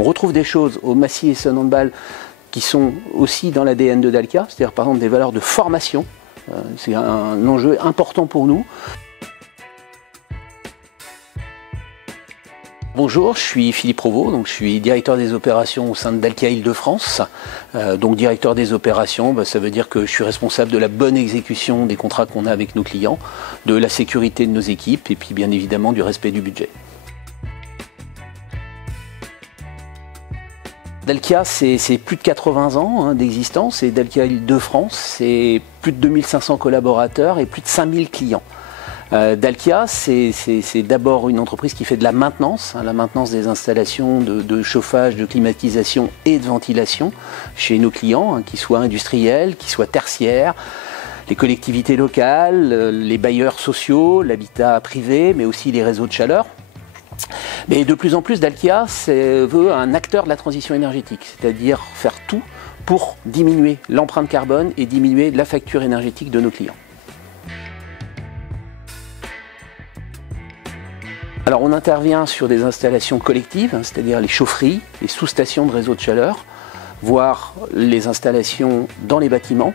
On retrouve des choses au Massy Essonne Handball qui sont aussi dans l'ADN de Dalkia, c'est-à-dire par exemple des valeurs de formation. C'est un enjeu important pour nous. Bonjour, je suis Philippe Provost, donc je suis directeur des opérations au sein de Dalkia Île-de-France. Donc directeur des opérations, ça veut dire que je suis responsable de la bonne exécution des contrats qu'on a avec nos clients, de la sécurité de nos équipes et puis bien évidemment du respect du budget. Dalkia, c'est plus de 80 ans d'existence et Dalkia Île-de-France, c'est plus de 2500 collaborateurs et plus de 5000 clients. Dalkia, c'est d'abord une entreprise qui fait de la maintenance des installations de chauffage, de climatisation et de ventilation chez nos clients, qu'ils soient industriels, qu'ils soient tertiaires, les collectivités locales, les bailleurs sociaux, l'habitat privé, mais aussi les réseaux de chaleur. Mais de plus en plus, Dalkia veut un acteur de la transition énergétique, c'est-à-dire faire tout pour diminuer l'empreinte carbone et diminuer la facture énergétique de nos clients. Alors on intervient sur des installations collectives, c'est-à-dire les chaufferies, les sous-stations de réseau de chaleur, voire les installations dans les bâtiments.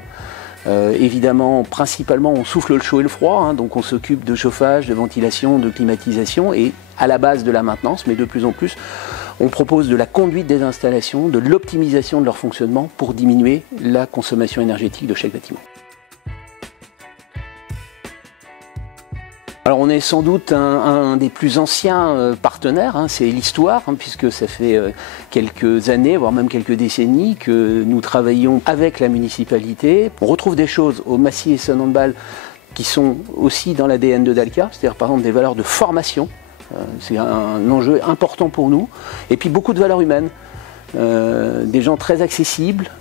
Évidemment, principalement, on souffle le chaud et le froid, donc on s'occupe de chauffage, de ventilation, de climatisation et à la base de la maintenance, mais de plus en plus, on propose de la conduite des installations, de l'optimisation de leur fonctionnement pour diminuer la consommation énergétique de chaque bâtiment. Alors on est sans doute un des plus anciens partenaires, c'est l'histoire, puisque ça fait quelques années, voire même quelques décennies que nous travaillons avec la municipalité. On retrouve des choses au Massy Essonne Handball qui sont aussi dans l'ADN de Dalkia, c'est-à-dire par exemple des valeurs de formation, c'est un enjeu important pour nous, et puis beaucoup de valeurs humaines. Des gens très accessibles,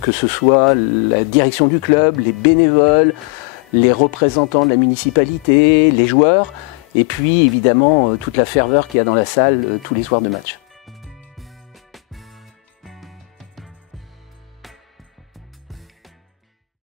que ce soit la direction du club, les bénévoles, les représentants de la municipalité, les joueurs, et puis évidemment toute la ferveur qu'il y a dans la salle tous les soirs de match.